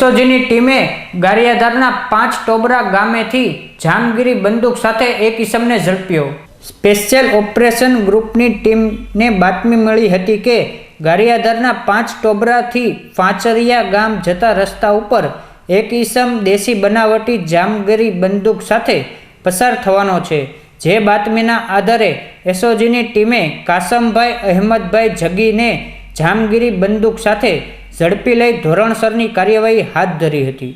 એસઓજીની ટીમે ગારિયાધારના પાંચ ટોબરા ગામેથી જામગીરી બંદૂક સાથે એક ઇસમને ઝડપ્યો. સ્પેશિયલ ઓપરેશન ગ્રુપની ટીમને બાતમી મળી હતી કે ગારિયાધારના પાંચ ટોબરાથી ફાંચરિયા ગામ જતા રસ્તા ઉપર એક ઈસમ દેશી બનાવટી જામગીરી બંદૂક સાથે પસાર થવાનો છે. જે બાતમીના આધારે એસઓજીની ટીમે કાસમભાઈ અહેમદભાઈ જગીને જામગીરી બંદૂક સાથે ઝડપી લઈ ધોરણસરની કાર્યવાહી હાથ ધરી હતી.